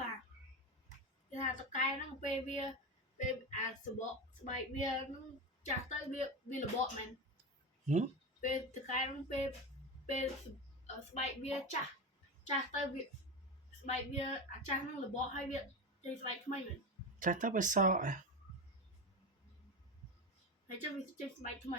ป่ะเวลาตะไคร้นั่งเปเบียเปอาสบะสบายเบียนั่งจากเตยเบียระเบาะมันเปตะไคร้นั่งเปสบายเบียจ้ะจากเตยเบียสบายเบียอาจารย์นั่งระเบาะให้เบียใจสบายทำไมมัน chắc ta phải sao à ให้เจ้าวิจัยสบายทำไม